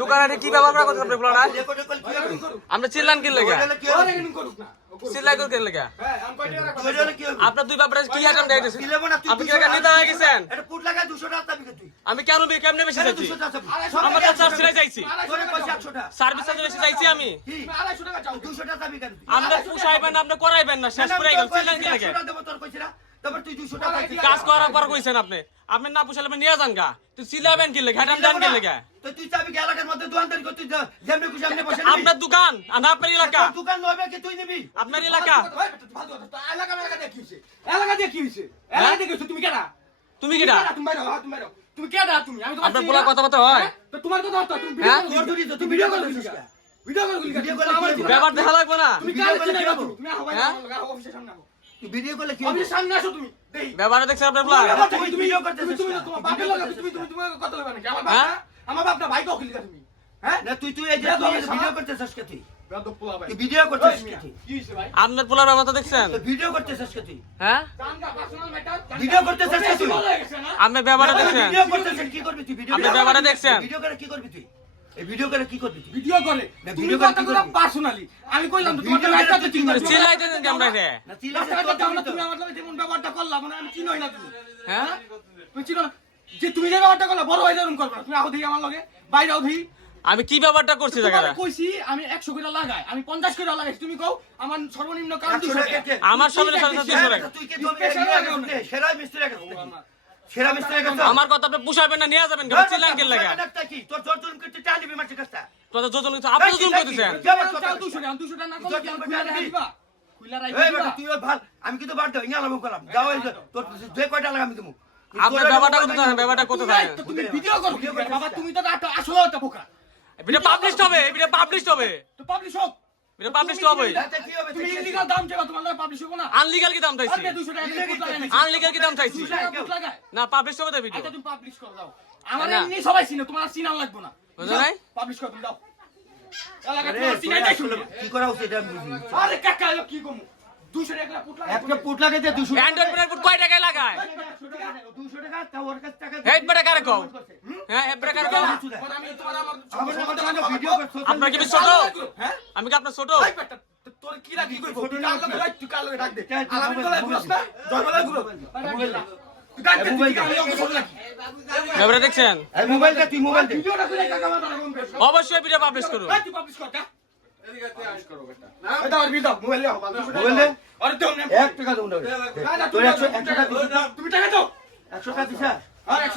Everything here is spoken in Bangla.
দোকানে কি ব্যবহার করতে আপনি বলো না আমরা চিল্লান কি লেগে চিল্লাই করে কেন লেগে আপনার দুই বাপরে কি আইটেম দিয়েছেন আপনি কি টাকা নিতে হয়ে গেছেন আমি কেন কেমনে বেশি চাইছি আমার কাছে সার্ভিস চাইছি সার্ভিস বেশি চাইছি আমি আমরা পুষাইবেন না আপনি করাইবেন না শেষ করে গেল চিল্লান কি লেগে কাজ করার পর কইছেন আপনি আপনি না পুষালে নিয়ে যান গা তুই চিল্লাবেন কি লেগে হাটাম জান কি লেগে তো তুই চাবি কি এলাকার মধ্যে দোকানদারি করতে যেমনি খুশি আপনি বসে আপনার দোকান না আপনার এলাকা দোকান নবে কি তুই নিবি আপনার এলাকা এলাকা দিয়ে কি হইছে এলাকা দিয়ে কি হইছে এলাকা দিয়ে কি তুমি কেডা তুমি কেডা তুমি কেডা তুমি আমি আপনার বলা কথা কথা হয় তো তোমার কথা হতো তুমি ভিডিও কল তুই ভিডিও কল করিস ভিডিও কল আমার ব্যাপার দেখা লাগবে না তুমি কাল চিনাই বাবু তুমি অফিসের সামনে আসো তুই ভিডিও কল কি অফিসের সামনে আসো তুমি ব্যাপারে দেখছেন আপনার বলা তুমি ভিডিও করতেছিস তুমি তোমার বাপের লাগা তুমি কথা বলবা নাকি আমার বাপ না ভাই কে অখিল তুমি হ্যাঁ না তুই এই যে ভিডিও করতেছিস কে তুই ভিডিও করতেছিস কি হইছে ভাই আপনার পোলার ব্যবস্থা দেখছেন ভিডিও করতেছিস কে তুই হ্যাঁ জানগা পার্সোনাল ম্যাটার ভিডিও করতেছিস কে তুই আপনি ব্যাপারে দেখছেন ভিডিও করতেছিস কি করবি তুই ভিডিও আপনি ব্যাপারে দেখছেন ভিডিও করে কি করবি তুই এই ভিডিও করে কি করবি তুই ভিডিও করে ভিডিও কথা করে পার্সোনালি আমি কইলাম তো তোমার লাইটটা চিন না চিল্লাইতেছেন ক্যামেরা রে না চিল্লাতে তুমি আমার সাথে যেমন ব্যবহারটা করলা মানে আমি চিনই না তুমি হ্যাঁ তুমি চিনো না যে তুমি যে ব্যবহারটা করলা বড় ভাই এরকম করবে তুমি আও দিই আমার লগে বাইরে আও দিই আমি কি ব্যাপারটা করছি জায়গাটা কইছি আমি 100 কইরা লাগাই আমি 50 কইরা লাগাই তুমি কও আমার সর্বনিম্ন কাম 200 টাকা আমার সর্বনিম্ন 200 টাকা তুই কি সেরা মিস্ত্রি রাখছ সেরা মিস্ত্রি রাখছ আমার কথা আপনি পুষাবেন না নিয়ে যাবেন কেন চিল্লান কেন লাগা কি তোর জোর জুলুম করতে টাকা দিবি মারতে কাছটা তোর যোজন কিছু আপনি যোজন করতেছেন 200 টাকা না করলে কি খুলে রাখবা খুলে রাখবা এই বেটা তুই ভাল আমি কিন্তু বাদ দাও ইয়া লাভ করলাম যাও এই তোর যে কয়টা লাগা আমি দেবো আপনার ব্যাপারটা করতে থাকেন ব্যাপারটা করতে থাকেন তুমি ভিডিও করো বাবা তুমি তো আসলে একটা বোকা ভিডিও পাবলিশ হবে ভিডিও পাবলিশ হবে তো পাবলিশ হোক ভিডিও পাবলিশ হবে তুমি ইলিগাল দাম চাইবা তোমার লাগে পাবলিশ হবে না আনলিগাল কি দাম চাইছি আরে 200 টাকা ফুট লাগাই নাকি আনলিগাল কি দাম চাইছি 200 টাকা ফুট লাগাই না পাবলিশ হবে তো ভিডিও আচ্ছা তুমি পাবলিশ করো দাও আমার এমনি সবাই চিনে তোমার চিনা লাগবে না বুঝছো নাই পাবলিশ করো তুমি দাও এলাকা তোমার চিনাই যাইছো কি করা উচিত আমি বুঝি আরে কাকা কি কমু 200 টাকা ফুট লাগাই একটা ফুট লাগাই দে 200 অ্যান্ড্রয়েড ফোনের ফুট কয় টাকায় লাগায় 200 টাকা তা ওর কাছে টাকা হেড বড় কারে কও হ্যাঁ হেড বড় কারে কও আমি তোমার আমার ভিডিও করছ আপনার কি ছোট হ্যাঁ আমি কি আপনার ছোট ভাই বেটা তোর কি রাখি কইবো তুই কাল লগে রাখ তুই কাল লগে ডাক দে আলামি গলায় ঘুরছ না জয়গলায় ঘুরো তুই ডাক দে তুই আমি ওকে ছোট রাখি ব্যাপারে দেখছেন এই মোবাইলটা তুই মোবাইল দে ভিডিওটা কইলে কাকা মাথা রাখুন বেশ অবশ্যই ভিডিও পাবলিশ করো তুই পাবলিশ কর কা এদিকে তে আইস করো বেটা এটা আর ভিডিও মোবাইল লে মোবাইল দে আরে দাও না 1 টাকা দাও না না তোর 100 টাকা তুমি টাকা দাও 100 টাকা দিছা আর 100